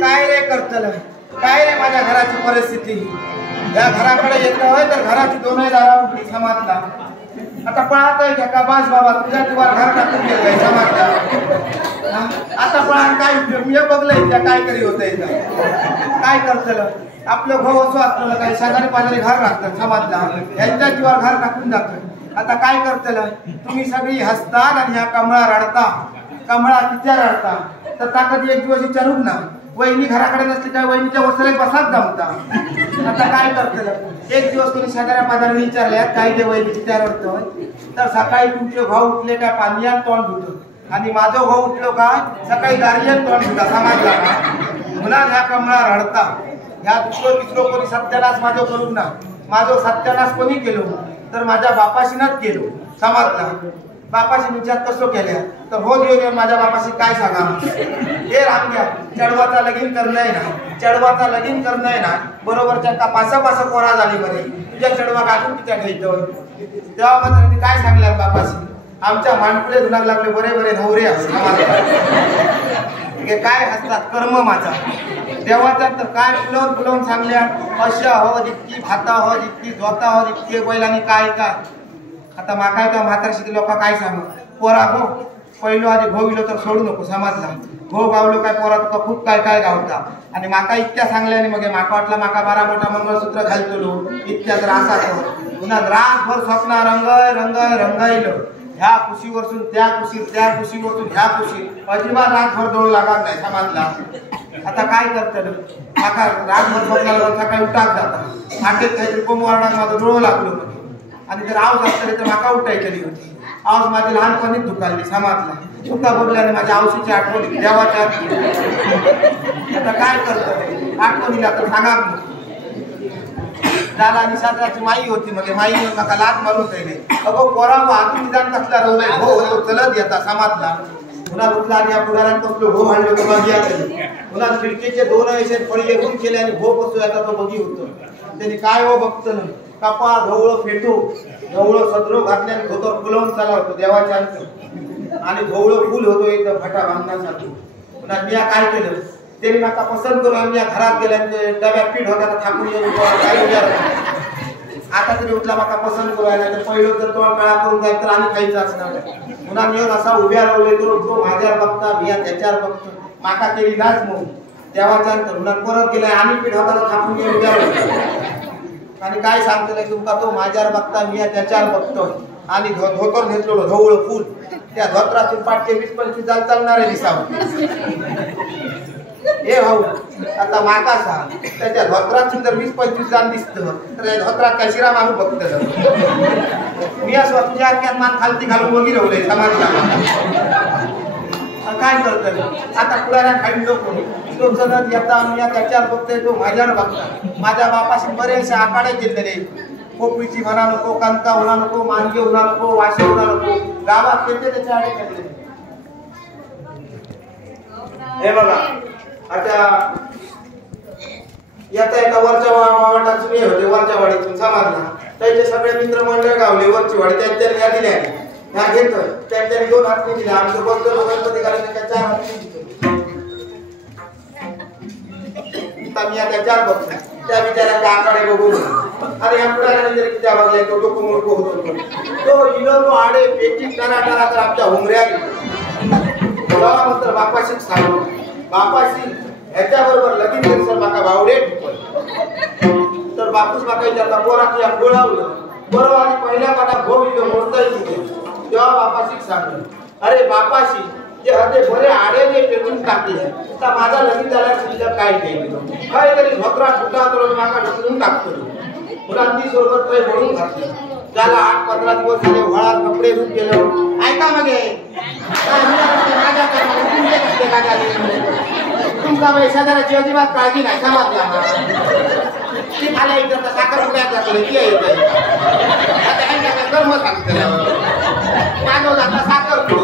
काय रे करतल काय रे माझ्या घराची परिस्थिती या घराकडे येत होय तर घराची दोनही दारा समाजला आता पळातोय का बास बाबा तुझ्या तुला घर टाकून गेलाय समाजला आता पळा काय मी बघलंय त्या काय करी होत काय करतल आपलं भाऊ असो असलं काही शेजारी पाजारी घर राखतात समाजला यांच्या जीवावर घर टाकून जातोय आता काय करतल तुम्ही सगळी हसतात आणि ह्या कमळा रडता कमळा कित्या रडता तर ताकद एक दिवस विचारून ना वहिनी घराकडे नसली काय वहिनीच्या वसरे बसात जमता आता काय करतल एक दिवस तुम्ही शेजाऱ्या पाजारी विचारल्या काय जे वहिनी कित्या रडतोय तर सकाळी तुमचे भाऊ उठले काय पाण्यात तोंड धुतो आणि माझं भाऊ उठलो का सकाळी दारियात तोंड धुता समाजला म्हणून ह्या कमळा रडता ह्या दुसरं तिसरं कोणी सत्यानाश माझं करून ना माझं सत्यानाश कोणी केलो तर माझ्या बापाशीनच केलो समाजला बापाशी विचार कसं केल्या तर हो देऊ माझ्या बापाशी काय सांगा हे रामग्या चढवाचा लगीन करणं ना चढवाचा लगीन करणं ना बरोबरच्या का पासा कोरा झाली बरे तुझ्या चढवा काढून तिच्या घ्यायचं तेव्हा मात्र मी काय सांगल्या बापाशी आमच्या मानपुढे धुनाक लागले बरे बरे नवरे काय असतात कर्म माझा देवाचा तर काय फुलवून सांगल्या अशा हो जितकी भाता हो जितकी धोता हो जितके बैलांनी काय काय आता माकाय का म्हातारशी लोक काय सांगू पोरा गो पहिलो आधी भाऊ इलो तर सोडू नको समाजला भाऊ गावलो काय पोरा तुका खूप काय काय गावता आणि माका इतक्या सांगल्याने मग माका वाटला माका बारा मोठा मंगळसूत्र घालतो इतक्या तर असा पुन्हा रातभर स्वप्न रंगायलो ह्या कुशीवरसून त्या कुशीवरसून ह्या कुशी अजिबात रातभर डोळ लागत नाही समाजला आता काय करतं माका रातभर स्वप्नाला सकाळी उठाक जाता आठेत काहीतरी कोमवारणात माझं डोळ लागलो आणि जर आवाज असतली तर माका उठायची होती आवाज माझी लहानपणीच दुखावली समाजला तुका बघल्याने माझ्या आवशीची आठवणी देवाच्या आता काय करतं आठवणीला तर सांगा दादा निशाची माई होती मग माई माका लात मारून राहिले अगो पोरा अजून निदान कसला राहू हो चलत येता समाजला पुन्हा उठला आणि या पुढाऱ्यात बसलो भो हाणलो तो बघी आले पुन्हा खिडकीचे दोन ऐसे फळी एकून केले आणि भो बसू आता तो बघी होतो त्यांनी काय हो बघतो कपा ढवळं फेटू ढवळं सदरो घातल्याने धोतर फुलवून चाला होतो देवाच्या आणि ढवळं फुल होतो एकदम फटा बांधण्यासाठी पुन्हा मी काय केलं त्यांनी माका पसंत करून आम्ही घरात गेल्या डब्यात पीठ होता थाकून येऊन आता तरी उठला माका पसंत करू आला तर पहिलं तर तो काळा करून जाईल तर आणि खायचं असणार पुन्हा येऊन असा उभ्या राहले तो माझ्यावर बघता बिया त्याच्यावर बघतो माका केली नाच मग देवाच्या पुन्हा परत गेलाय आणि पीठ होता थाकून येऊन उभ्या आणि काय सांगतोय तुमका तो माझ्यावर बघता बिया त्याच्यावर बघतोय आणि धोतर घेतलो ढवळं फुल त्या धोतरातून पाठचे 20-25 जाल चालणारे दिसावं हे भाऊ आता माका सांग त्याच्या धोत्रातून जर 20-25 जाण दिसतं तर या धोत्रात काय शिरा माणूस बघतं मी असं तुझ्या आख्यात मान खालती घालून वगैरे ठेवलंय समाजला काय करत आता पुढाऱ्या खाली लोक जण येता मी त्याच्यावर बघतोय तो माझ्यावर बघता माझ्या बापाशी बरेचसे आखाडे केलेले कोपरीची म्हणा नको कांता होणार नको मानगी होणार नको वाशी होणार नको गावात केले त्याच्या आडे केले हे बघा आता येता येता वरच्या वाटातून हे होते वरच्या वाडीतून समाजला त्याचे सगळे मित्र मंडळ गावले वरची वाडी त्यांच्या या दिल्या ह्या घेतोय त्यांच्या 2 हातनी दिल्या आमचं बघतो गणपती करायला 4 हातनी मी आता 4 बघतो त्या विचाराच्या आकडे बघून अरे या पुढाऱ्याने जर किती बघलाय तो डोकं मोडको होतो तो इलो तो आडे पेटी टरा तर आमच्या हुमऱ्या तेव्हा मात्र बापाशीच सांगू बापाशी ह्याच्याबरोबर लगीन करून माका बावडे तर बापूस माका विचारता पोरा तुझ्या बोलावलं बरोबर आणि पहिल्या पाना भो विलो मोडता येईल तेव्हा बापाशीच सांगू अरे बापाशी जे हते बरे आडेने पेटून टाकले तर माझा लगीन झाला तुझ्या काय केलं काहीतरी धोत्रा फुटा तर माका ढकलून टाकतो पुन्हा ती सोबत काही बोलून घातली त्याला 8-15 दिवस झाले वळा कपडे धुवून गेलो ऐका मग तुमका शेजाराची अजिबात काळजी नाही समाजला ती खाल्या इतर साखर पुण्यात जातो ती आता कर्म सांगतो मानव जाता साखर पुढो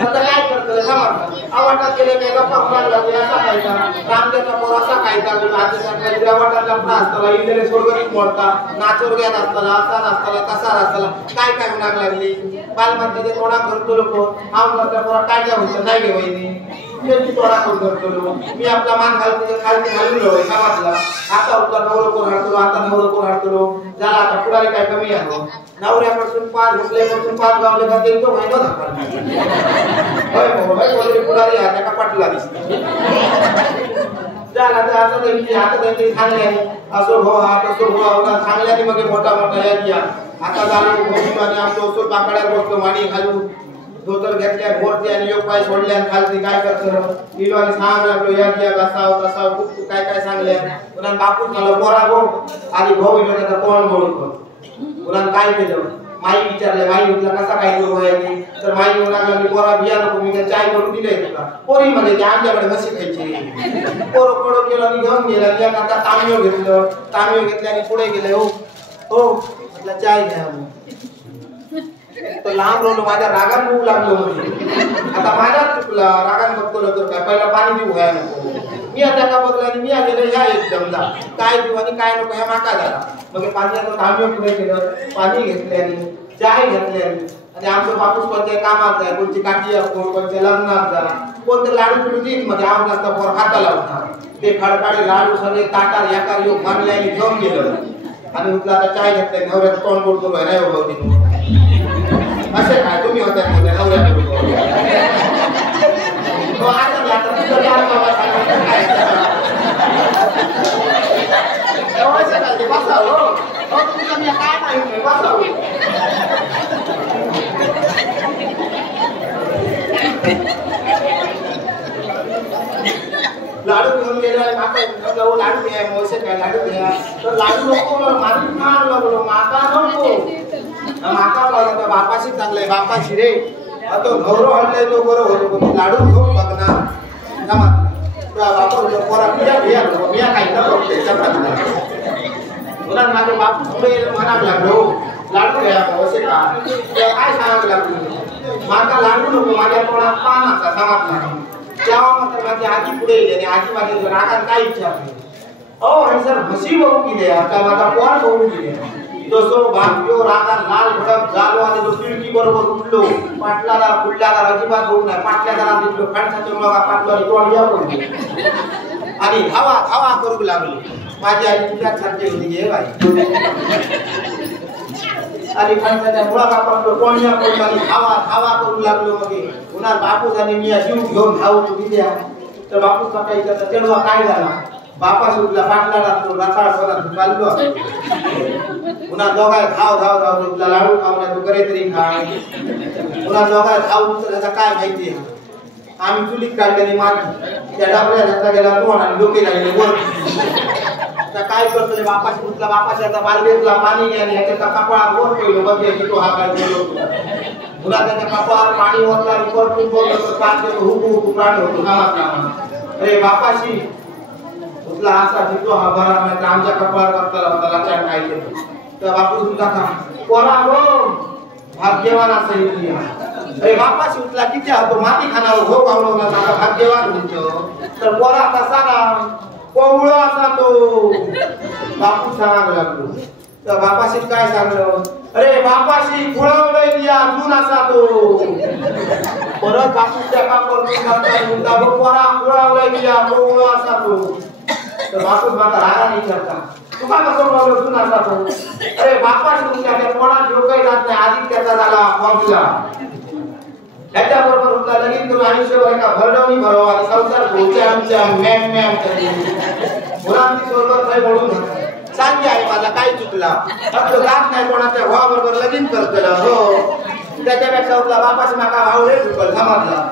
आता काय करतो समाज आवाटात गेले काय गप्पा मारला असा खायचा रामदेवचा पोर असा खायचा आवाटातला पुन्हा असताना इंडियन सोडगरीत मोडता नाचोर घ्यात असताना असा नसताना कसा नसताना काय काय होणार लागली बालमंत्र्याचे तोडा करतो लोक आमच्या पोरा काय काय म्हणतो नाही गे वहिनी तोडा करतो मी आपला मान घालतो खाली घालून समाजला आता उठला नवरं कोण हाडतो आता नवरं कोण हाडतो झाला आता पुढारी काय कमी आहे नवऱ्यापासून 5 झोपल्यापासून 5 गावले का तो महिना दाखवला पुढारी हात एका पाटला दिसतो झाला तर आता त्यांची आता त्यांनी सांगल्याने असो भाऊ हा तसो भाऊ सांगल्याने मग मोठा मोठा या आता झालो आणि आमचं ओसोर बाकड्यात बसतो माणी घालू धोतर घेतल्या मोरती आणि योग पाय सोडल्या खालती काय करतो इलो आणि सांग लागलो या कसाव तसाव खूप काय काय सांगल्या पुन्हा बापूच मला पोरा गो आधी भाऊ इलो त्याचा कोण बोलतो पुन्हा काय केलं माई विचारले माई उठला कसा काय जो व्हायचे तर माई म्हणाला मी पोरा बिया नको मी काय चाय करून दिले तुला पोरी म्हणजे आमच्याकडे म्हशी खायची पोरं पडो केलं आणि घेऊन गेला या आता तांबेव घेतलं तांबेव घेतल्याने पुढे गेले हो हो म्हटलं चाय घ्या तो लांब रोलो माझ्या रागात होऊ लागलो म्हणजे आता माझ्याच चुकला रागात बघतो तर काय पहिला पाणी देऊ व्हायला नको मी आता का बघला आणि मी गेलो ह्या एकदम जा काय देऊ आणि काय नको ह्या माका झाला मग पाण्याचं तांबे पुढे केलं पाणी घेतल्याने चाय घेतल्याने आणि आमचं बापूस कोणत्या कामात जाय कोणती काठी असतो कोणत्या लग्नात जा कोणते लाडू पिडू देत म्हणजे आमचा पोर हाताला होता ते खडकाळे लाडू सगळे ताटार याकार योग मानल्याने घेऊन गेलं आणि उठला आता चाय घेतल्या नवऱ्याचं तोंड बोलतो नाही हो भाऊ असे काय तुम्ही होत्या नवऱ्याकडून लाडू घेऊन गेला लाडू घ्या मोसे काय लाडू घ्या तर लाडू नको मारून मार लागलो माका नको माका लागला बापाशी चांगलाय बापाशी रे तो गौरव आणलाय तो बरोबर होतो लाडू घेऊन बघणार बापा पोरा बिया बिया बिया खायचा पुन्हा माझे बापू पुढे म्हणावं लागलो लाडू घ्या असे का काय सांगावं लागलो माका लाडू नको माझ्या तोंडात पान असा समाजला तेव्हा मात्र माझी आजी पुढे गेली आणि आजी माझी रागात काय विचारली अहो आणि सर म्हशी बघू गेले आता माझा पोर बघू गेले जसो भाग्यो रागा लाल भडक झालो आणि तो खिडकी बरोबर उठलो पाटलाला कुठल्याला अजिबात होऊ नाही पाटल्याला दिसलो खडसाच्या मगा पाटला तोंड घ्या पडली आणि धावा धावा करू लागलो माझी आई तुझ्याच सारखी होती घे बाई आणि खडसाच्या मुळा पाटलो तोंड घ्या पडलो आणि धावा धावा करू लागलो मग पुन्हा बापूस आणि मी जीव घेऊन धावू तुझी द्या तर बापूस सकाळी त्याचा तेडवा काय झाला बापा सुटला पाटला लागतो रसाळ परत चाललो पुन्हा दोघाय धाव धाव धाव तुला लाडू खावला तू करे तरी खाय पुन्हा दोघाय धाव त्याचा काय माहिती आम्ही चुलीत काढलेली माती त्या डाबऱ्या जाता गेला तोंड आणि डोके लागले वर काय करतो रे बापाशी उठला बापाशी आता बालबेतला पाणी आणि याच्या कपाळात वर पहिलो बघे तो हा काय बोललो पुन्हा त्याच्या कपाळात पाणी ओतला आणि परतून बोललो तर पाच हुकू हुकू प्राणी होतो कामात अरे बापाशी उठला असा जितो हा बरा नाही तर आमच्या कपाळात करताला होता लक्षात काय केलं तर बापू तुमचा का पोरा हो भाग्यवान असं इथली अरे बापाशी उठला किती होतो माती खानावर हो पावलो ना भाग्यवान होतो तर पोरा कसा ना कोवळो असा तो बापू सांगायला लागलो तर बापाशी काय सांगलं अरे बापाशी खुळवलंय दिया अजून असा तो परत बापूच्या कापड पोरा खुळवलंय दिया कोवळो असा तो तर बापूस माता रागाने विचारता तुका कसं बोललो तू असा तो अरे बापाशी तुमच्या कोणात डोकं जात नाही आधी त्याचा झाला फॉर्म्युला त्याच्याबरोबर उठला लगेच तुम्ही आयुष्यभर एका भरडवणी भरावा आणि संसार भोवत्या आमच्या मॅम मॅम मुलांची सोबत नाही बोलून सांगे आहे माझा काय चुकला फक्त जात नाही कोणाच्या भावाबरोबर लगीन करतलं हो त्याच्यापेक्षा उठला बापाशी माका भाऊ रे चुकल समजला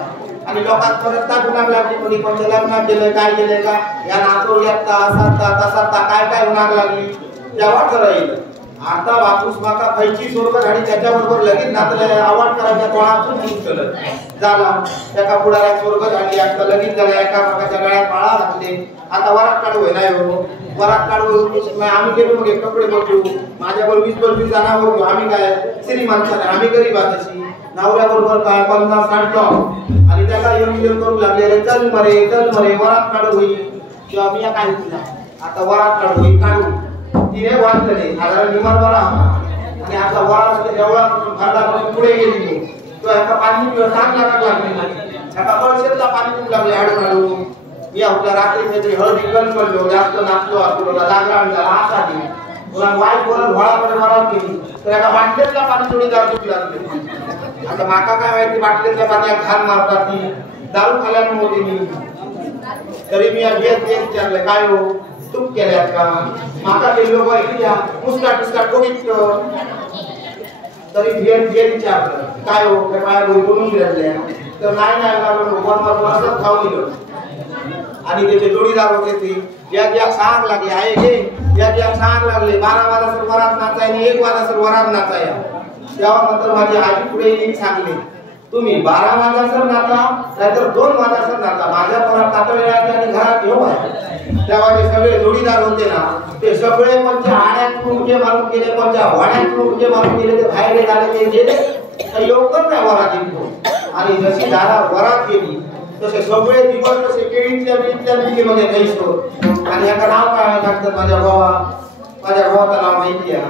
आणि लोकांत परत टाकू लागला कोणी कोणत्या लग्नात गेलं काय गेलंय का या नाचो येता असाता तसाता काय काय होणार लागली तेव्हा ठरवलं आता बापूस माका खायची सोरग आणि त्याच्याबरोबर लगेच नातलं आवाज करायच्या तोंडातून निघतलं झाला एका पुढाऱ्या सोरग झाली आता लगेच झाला एका मागाच्या गळ्यात माळा घातले आता वरात काढू नाही हो वरात काढू आम्ही गेलो मग कपडे बघू माझ्याबरोबर 20-25 जणांवर आम्ही काय श्रीमंत आम्ही गरीब आताशी नवऱ्याबरोबर काय 50-60 आणि त्याला येऊन करू लागले चल मरे वरात काढू होई किंवा मी काय केला आता वरात काढू होई काढू तिने वाचले साधारण निमर वरा आणि आता वरात देवळापासून घरापासून पुढे गेली तो एका पाणी पिऊन चांगला लागले एका कळशेतला पाणी पिऊ लागले हाडू मी आपल्या रात्री त्याची हळदी कल पडलो जास्त नाचलो असतो लागला असा दिली तुला वाईट बोलत घोळामध्ये वरात केली तर एका बाटलीतला पाणी थोडी दारू लागले आता माका काय माहिती बाटलीतल्या पाण्यात घाण मारतात ती दारू खाल्यानं होते मी तरी मी घेत विचारलं काय हो तूप केल्यात का माका ते लोक ऐकल्या मुस्काट कोणीच तरी घेत विचारलं काय हो काय माझ्या बोलून फिरल्या तर नाही वन खाऊ दिलं आणि त्याचे जोडीदार होते ते या सांग लागले आहे हे या सांग लागले 12 वाजता वरात नाचाय आणि 1 वाजता वरात नाचाय तेव्हा नंतर माझी आजी पुढे येऊन सांगले तुम्ही 12 वाजता नाचा नाहीतर 2 वाजता नाचा माझ्या परत कातळ्याच्या आणि घरात येऊ आहे तेव्हा जे सगळे जोडीदार होते ना ते सगळे कोणत्या आड्यात उडके मारून गेले कोणत्या वाड्यात उडके मारून गेले ते बाहेर झाले ते गेले योगच नाही वरात येतो आणि जशी दारा वरात गेली तसे सगळे दिवस तसे केळीतल्या मध्ये नाहीसतो आणि याचं नाव काय लागतं माझ्या भावाचं नाव माहिती आहे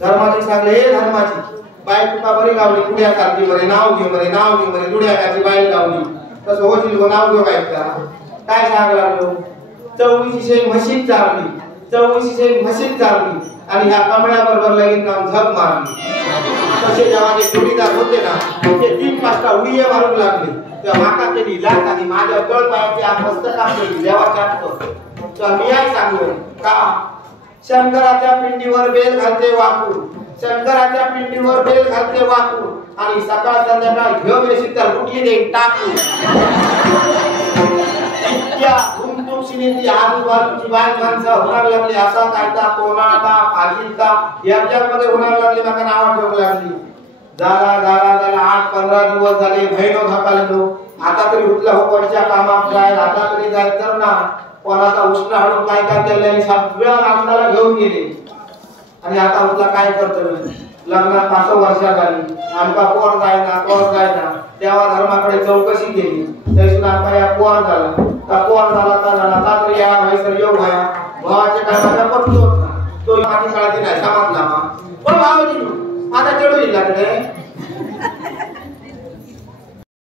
धर्माची सांगले हे धर्माची बाई तुका बरी गावली कुड्या चालती बरे नाव घे बरे दुड्याची बाई गावली तसं होशील नाव घेऊ काय सांग लागलो 2400 म्हशीत चालली आणि ह्या कमळ्या बरोबर लगीन काम झक मारली तसे जेव्हा जे जोडीदार होते ना ते 3-5 उडीये मारून लागले तेव्हा माका केली लाट आणि माझ्या गळ पायाची मस्तकात केली देवाच्या तेव्हा मी काय सांगलो का शंकराच्या पिंडीवर बेल घालते वाकू आणि सकाळ संध्याकाळ घेऊन येशील तर कुठली देईन टाकू इतक्या धुमधुमशीने आजूबाजूची बाय माणसं होणार लागली असा कायदा कोणाचा फाजीलता याच्यामध्ये होणार लागली मला नाव ठेवू लागली झाला 8-15 दिवस झाले बहिणो धकाललो आता तरी उठला हो कोणच्या कामात जाय आता तरी जाय तर ना कोणाचा उष्ण हळून काय केलं सगळ्या नागराला घेऊन गेले आणि आता उठला काय करतो लग्नात 5 वर्षात आली आमका कोण जायना तेव्हा धर्माकडे चौकशी केली तैसून आमका या कोण झाला का तरी या भाईसर योग व्हाया भावाचे काय माझ्या पटतो तो माझी काळजी नाही समजला पण भावाची माझा चढू लागले